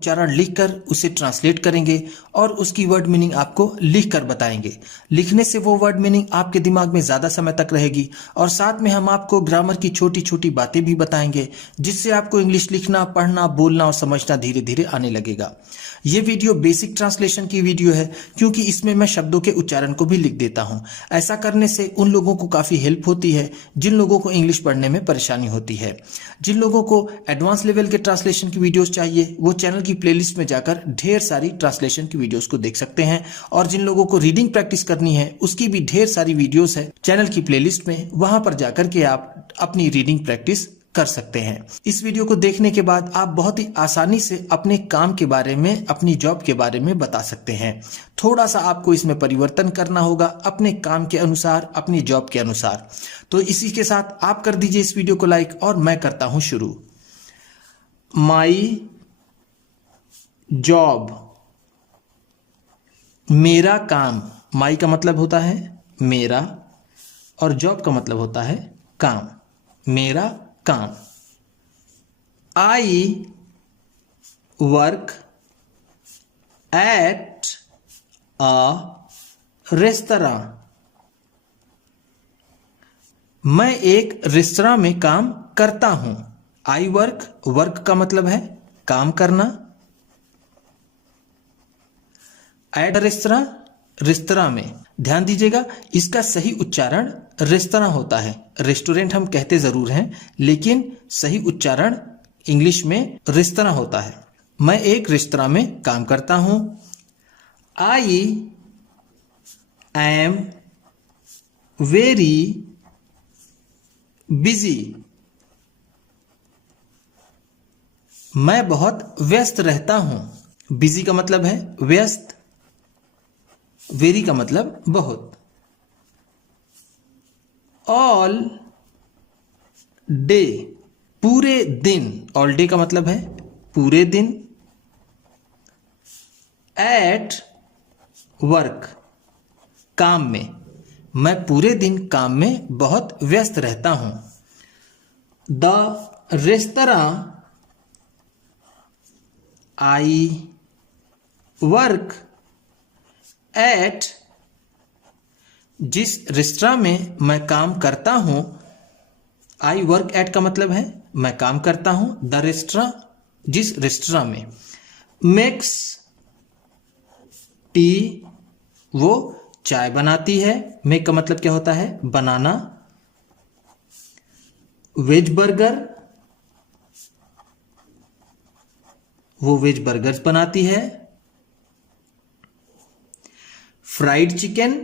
उच्चारण लिखकर उसे ट्रांसलेट करेंगे और उसकी वर्ड मीनिंग आपको लिखकर बताएंगे। लिखने से वो वर्ड मीनिंग आपके दिमाग में ज़्यादा समय तक रहेगी और साथ में हम आपको ग्रामर की छोटी छोटी बातें भी बताएंगे, जिससे आपको इंग्लिश लिखना, पढ़ना, बोलना और समझना धीरे धीरे आने लगेगा। ये वीडियो बेसिक ट्रांसलेशन की वीडियो है, क्योंकि इसमें मैं शब्दों के उच्चारण को भी लिख देता हूँ। ऐसा करने से उन लोगों को काफ़ी हेल्प होती है जिन लोगों को इंग्लिश पढ़ने में परेशानी होती है। जिन लोगों को एडवांस लेवल के ट्रांसलेशन की वीडियोस चाहिए, वो चैनल की प्लेलिस्ट में जाकर ढेर सारी ट्रांसलेशन की वीडियोस को देख सकते हैं। और जिन लोगों को रीडिंग प्रैक्टिस करनी है, उसकी भी ढेर सारी वीडियोस है चैनल की प्लेलिस्ट में, वहां पर जाकर के आप अपनी रीडिंग प्रैक्टिस कर सकते हैं। इस वीडियो को देखने के बाद आप बहुत ही आसानी से अपने काम के बारे में, अपनी जॉब के बारे में बता सकते हैं। थोड़ा सा आपको इसमें परिवर्तन करना होगा अपने काम के अनुसार, अपनी जॉब के अनुसार। तो इसी के साथ आप कर दीजिए इस वीडियो को लाइक और मैं करता हूं शुरू। माई जॉब, मेरा काम। माई का मतलब होता है मेरा और जॉब का मतलब होता है काम, मेरा काम। I work at a restaurant. मैं एक रेस्तरां में काम करता हूं। आई वर्क, वर्क का मतलब है काम करना। एट रेस्तरां, रेस्तरां में। ध्यान दीजिएगा, इसका सही उच्चारण रेस्तरां होता है। रेस्टोरेंट हम कहते जरूर हैं, लेकिन सही उच्चारण इंग्लिश में रेस्तरां होता है। मैं एक रेस्तरां में काम करता हूं। I am very busy. मैं बहुत व्यस्त रहता हूं। बिजी का मतलब है व्यस्त, वेरी का मतलब बहुत। ऑल डे, पूरे दिन। ऑल डे का मतलब है पूरे दिन। एट वर्क, काम में। मैं पूरे दिन काम में बहुत व्यस्त रहता हूं। The restaurant I work at, जिस रेस्तरां में मैं काम करता हूं। आई वर्क एट का मतलब है मैं काम करता हूं। द रेस्टोरेंट, जिस रेस्टोरेंट में। मेक्स टी, वो चाय बनाती है। मेक का मतलब क्या होता है बनाना। वेज बर्गर, वो वेज बर्गर्स बनाती है। फ्राइड चिकन,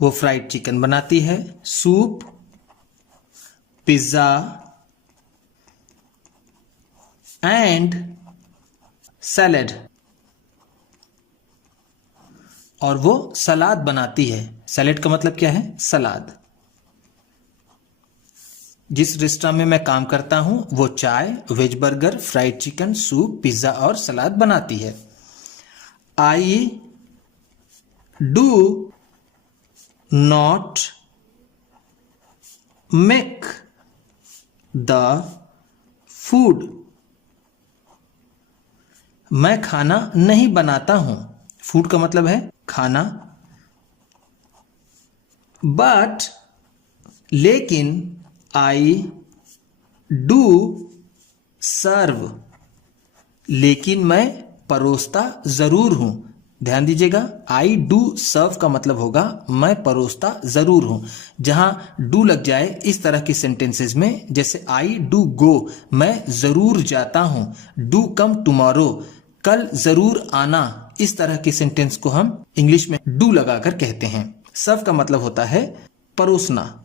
वो फ्राइड चिकन बनाती है। सूप, पिज्जा एंड सैलेड, और वो सलाद बनाती है। सैलेड का मतलब क्या है सलाद। जिस रेस्टोरेंट में मैं काम करता हूं, वो चाय, veg burger, fried chicken, soup, pizza और सलाद बनाती है। I do not make the food. मैं खाना नहीं बनाता हूं। फूड का मतलब है खाना। बट, लेकिन, आई डू सर्व, लेकिन मैं परोसता जरूर हूं। ध्यान दीजिएगा, आई डू सर्व का मतलब होगा मैं परोसता जरूर हूं। जहां डू लग जाए इस तरह के सेंटेंसेस में, जैसे आई डू गो, मैं जरूर जाता हूं। डू कम टुमारो, कल जरूर आना। इस तरह के सेंटेंस को हम इंग्लिश में डू लगाकर कहते हैं। सर्व का मतलब होता है परोसना।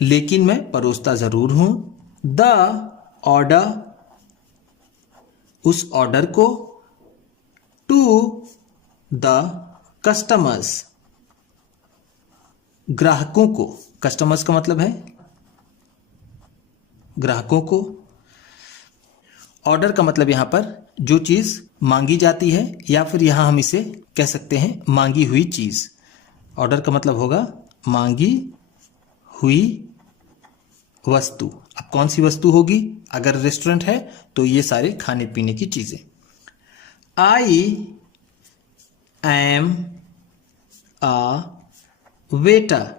लेकिन मैं परोसता जरूर हूं। द ऑर्डर, उस ऑर्डर को। टू द कस्टमर्स, ग्राहकों को। कस्टमर्स का मतलब है ग्राहकों को। ऑर्डर का मतलब यहां पर जो चीज मांगी जाती है, या फिर यहां हम इसे कह सकते हैं मांगी हुई चीज। ऑर्डर का मतलब होगा मांगी हुई वस्तु। अब कौन सी वस्तु होगी? अगर रेस्टोरेंट है तो ये सारे खाने पीने की चीजें। आई एम अ वेटर,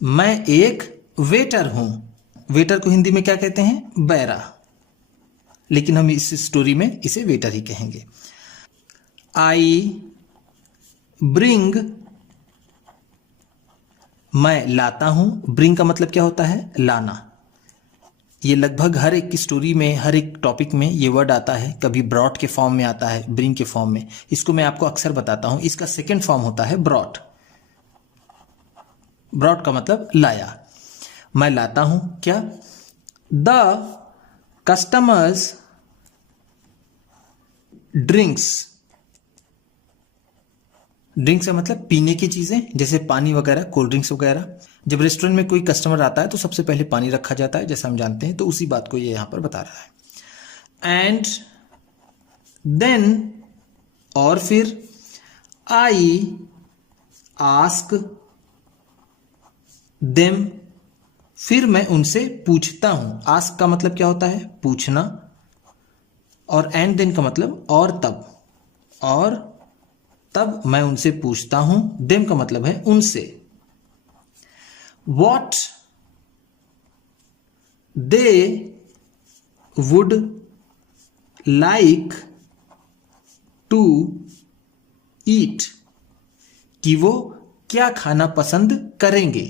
मैं एक वेटर हूं। वेटर को हिंदी में क्या कहते हैं? बैरा, लेकिन हम इस स्टोरी में इसे वेटर ही कहेंगे। आई ब्रिंग, मैं लाता हूं। ब्रिंग का मतलब क्या होता है? लाना। ये लगभग हर एक की स्टोरी में, हर एक टॉपिक में ये वर्ड आता है। कभी ब्रॉट के फॉर्म में आता है, ब्रिंग के फॉर्म में। इसको मैं आपको अक्सर बताता हूं। इसका सेकंड फॉर्म होता है ब्रॉट। ब्रॉट का मतलब लाया। मैं लाता हूं क्या? द कस्टमर्स ड्रिंक्स, ड्रिंक्स का मतलब पीने की चीजें, जैसे पानी वगैरह, कोल्ड ड्रिंक्स वगैरह। जब रेस्टोरेंट में कोई कस्टमर आता है तो सबसे पहले पानी रखा जाता है, जैसा हम जानते हैं। तो उसी बात को ये यहां पर बता रहा है। एंड देन, और फिर, आई आस्क देम, फिर मैं उनसे पूछता हूं। आस्क का मतलब क्या होता है? पूछना। और एंड देन का मतलब और तब, और तब मैं उनसे पूछता हूं। देम का मतलब है उनसे। What they would like to eat, कि वो क्या खाना पसंद करेंगे।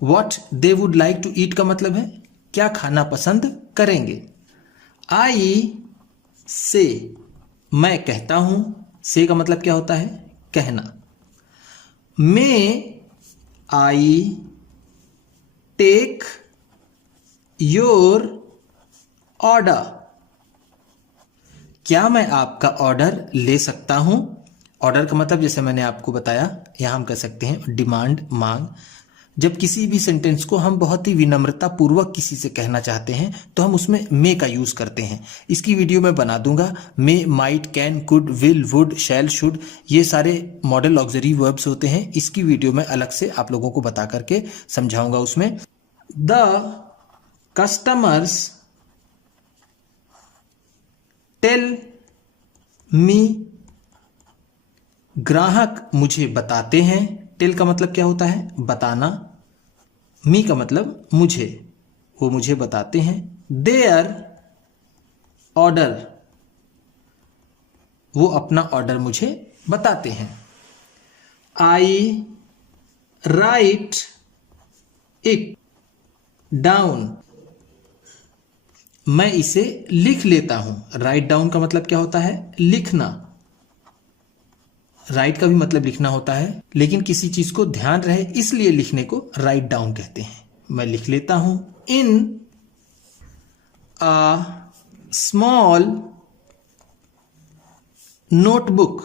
What they would like to eat का मतलब है क्या खाना पसंद करेंगे। आई से, मैं कहता हूं। से का मतलब क्या होता है? कहना। मे आई टेक योर ऑर्डर, क्या मैं आपका ऑर्डर ले सकता हूं। ऑर्डर का मतलब जैसे मैंने आपको बताया, यहां हम कह सकते हैं डिमांड, मांग। जब किसी भी सेंटेंस को हम बहुत ही विनम्रता पूर्वक किसी से कहना चाहते हैं तो हम उसमें मे का यूज करते हैं। इसकी वीडियो मैं बना दूंगा। May, might, can, could, will, would, shall, should, ये सारे मॉडल ऑक्सिलरी वर्ब्स होते हैं। इसकी वीडियो मैं अलग से आप लोगों को बता करके समझाऊंगा उसमें। द कस्टमर्स टेल मी, ग्राहक मुझे बताते हैं। टेल का मतलब क्या होता है? बताना। मी का मतलब मुझे, वो मुझे बताते हैं। देयर ऑर्डर, वो अपना ऑर्डर मुझे बताते हैं। आई राइट इट डाउन, मैं इसे लिख लेता हूं। राइट डाउन का मतलब क्या होता है? लिखना। राइट का भी मतलब लिखना होता है, लेकिन किसी चीज को ध्यान रहे इसलिए लिखने को राइट डाउन कहते हैं। मैं लिख लेता हूं। इन अ स्मॉल नोटबुक,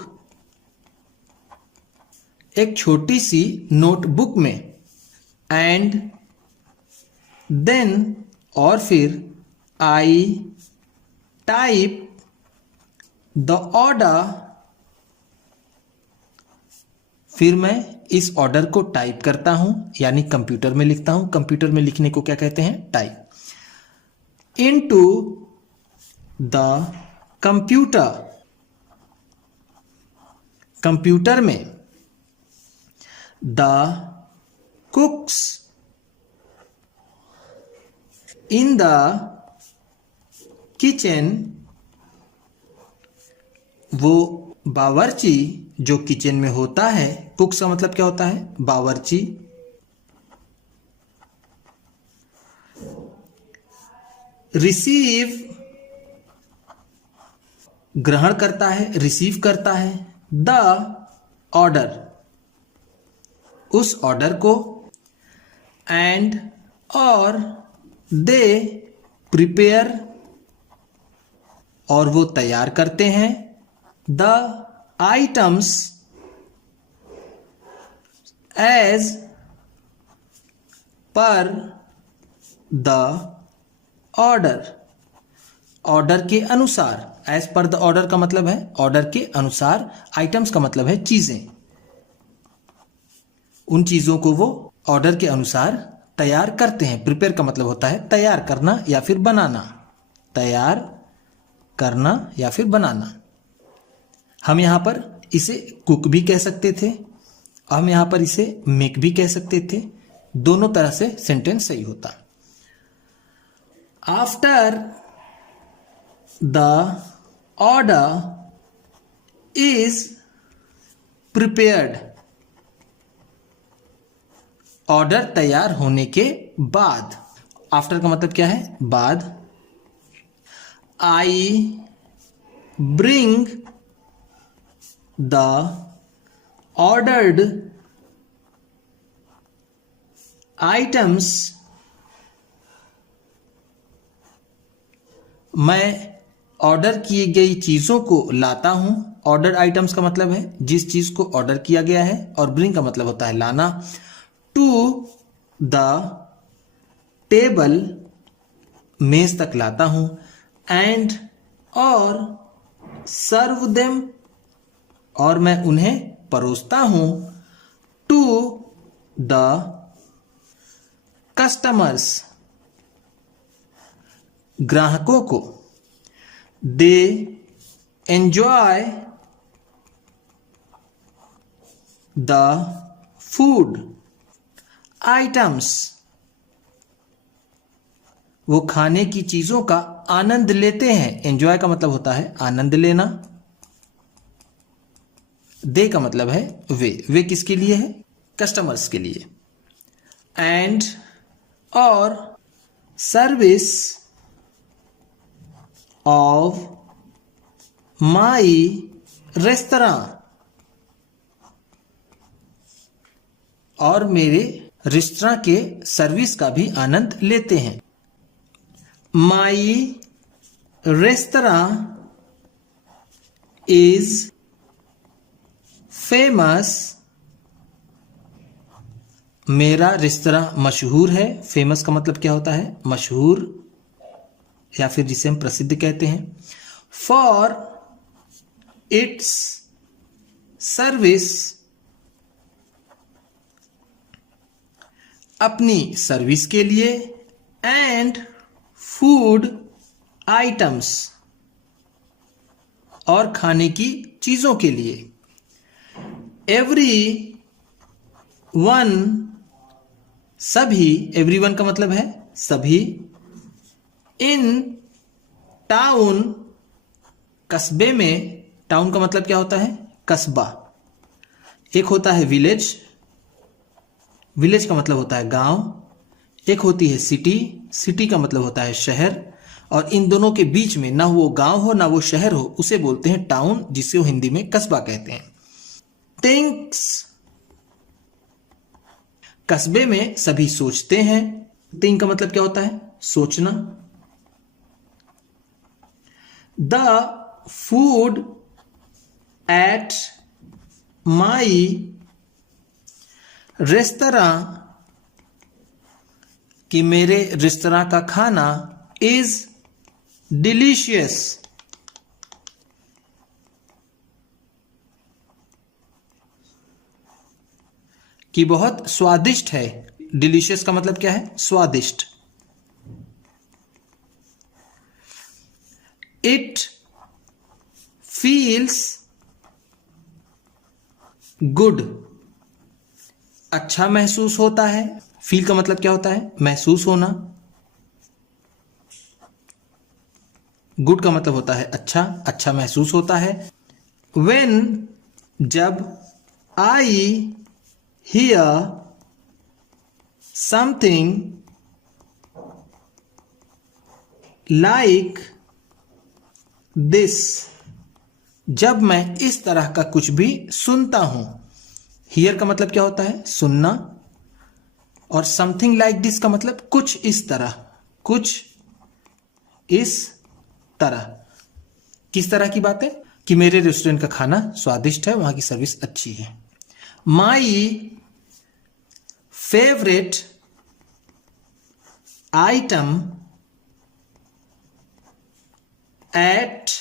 एक छोटी सी नोटबुक में। एंड देन, और फिर, आई टाइप द ऑर्डर, फिर मैं इस ऑर्डर को टाइप करता हूं, यानी कंप्यूटर में लिखता हूं। कंप्यूटर में लिखने को क्या कहते हैं? Type. Into the computer, computer में। The cooks in the kitchen, वो बावर्ची जो किचन में होता है। कुक्स का मतलब क्या होता है? बावर्ची। रिसीव, ग्रहण करता है, रिसीव करता है। द ऑर्डर, उस ऑर्डर को। एंड, और, दे प्रिपेयर, और वो तैयार करते हैं। The items as per the order, order के अनुसार। एज पर द ऑर्डर का मतलब है ऑर्डर के अनुसार। आइटम्स का मतलब है चीजें। उन चीजों को वो ऑर्डर के अनुसार तैयार करते हैं। प्रिपेयर का मतलब होता है तैयार करना या फिर बनाना, तैयार करना या फिर बनाना। हम यहां पर इसे कुक भी कह सकते थे, हम यहां पर इसे मेक भी कह सकते थे। दोनों तरह से सेंटेंस सही होता। After the order is prepared, order तैयार होने के बाद। आफ्टर का मतलब क्या है? बाद। I bring the ordered items, मैं ऑर्डर किए गई चीजों को लाता हूं। ऑर्डर आइटम्स का मतलब है जिस चीज को ऑर्डर किया गया है, और ब्रिंग का मतलब होता है लाना। टू द टेबल, मेज तक लाता हूं। एंड और सर्व देम, और मैं उन्हें परोसता हूं। टू द कस्टमर्स, ग्राहकों को। They enjoy the food items, वो खाने की चीजों का आनंद लेते हैं। एंजॉय का मतलब होता है आनंद लेना। दे का मतलब है वे किसके लिए है? कस्टमर्स के लिए। एंड और सर्विस ऑफ माई रेस्तरां, और मेरे रेस्तरां के सर्विस का भी आनंद लेते हैं। माई रेस्तरां इज फेमस, मेरा रेस्तरां मशहूर है। फेमस का मतलब क्या होता है? मशहूर, या फिर जिसे हम प्रसिद्ध कहते हैं। फॉर इट्स सर्विस, अपनी सर्विस के लिए। एंड फूड आइटम्स, और खाने की चीजों के लिए। एवरी वन, सभी। एवरी वन का मतलब है सभी। इन टाउन, कस्बे में। टाउन का मतलब क्या होता है? कस्बा। एक होता है विलेज, विलेज का मतलब होता है गांव। एक होती है सिटी, सिटी का मतलब होता है शहर। और इन दोनों के बीच में ना वो गांव हो ना वो शहर हो, उसे बोलते हैं टाउन, जिसे वो हिंदी में कस्बा कहते हैं। थिंक्स, कस्बे में सभी सोचते हैं। थिंक का मतलब क्या होता है? सोचना। The food at my restaurant, कि मेरे रेस्तरां का खाना इज डिलीशियस, कि बहुत स्वादिष्ट है। डिलीशियस का मतलब क्या है? स्वादिष्ट। इट फील्स गुड, अच्छा महसूस होता है। फील का मतलब क्या होता है? महसूस होना। गुड का मतलब होता है अच्छा, अच्छा महसूस होता है। व्हेन, जब। I hear something like this, जब मैं इस तरह का कुछ भी सुनता हूं। हियर का मतलब क्या होता है? सुनना। और समथिंग लाइक दिस का मतलब कुछ इस तरह, कुछ इस तरह। किस तरह की बात है? कि मेरे रेस्टोरेंट का खाना स्वादिष्ट है, वहां की सर्विस अच्छी है। My favourite item at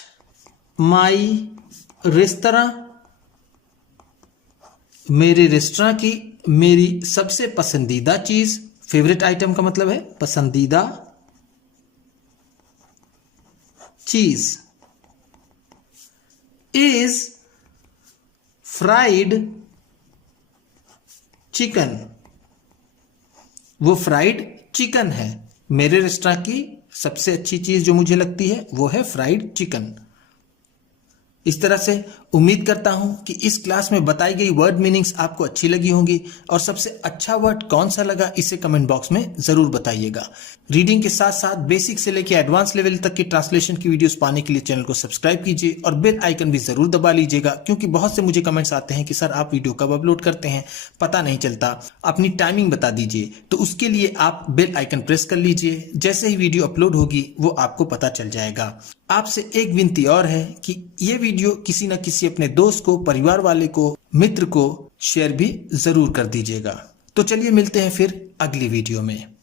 my restaurant, मेरे रेस्तरां की मेरी सबसे पसंदीदा चीज फेवरेट आइटम का मतलब है पसंदीदा चीज। इज फ्राइड चिकन, वो फ्राइड चिकन है। मेरे रेस्टोरेंट की सबसे अच्छी चीज जो मुझे लगती है वो है फ्राइड चिकन। इस तरह से उम्मीद करता हूं कि इस क्लास में बताई गई वर्ड मीनिंग्स आपको अच्छी लगी होंगी, और सबसे अच्छा वर्ड कौन सा लगा इसे कमेंट बॉक्स में जरूर बताइएगा। रीडिंग के साथ साथ बेसिक से लेकर एडवांस लेवल तक की ट्रांसलेशन की वीडियोस पाने के लिए चैनल को सब्सक्राइब कीजिए और बेल आइकन भी जरूर दबा लीजिएगा, क्योंकि बहुत से मुझे कमेंट्स आते हैं कि सर आप वीडियो कब अपलोड करते हैं, पता नहीं चलता, अपनी टाइमिंग बता दीजिए। तो उसके लिए आप बेल आइकन प्रेस कर लीजिए, जैसे ही वीडियो अपलोड होगी वो आपको पता चल जाएगा। आपसे एक विनती और है कि ये वीडियो किसी न किसी अपने दोस्त को, परिवार वाले को, मित्र को शेयर भी जरूर कर दीजिएगा। तो चलिए मिलते हैं फिर अगली वीडियो में।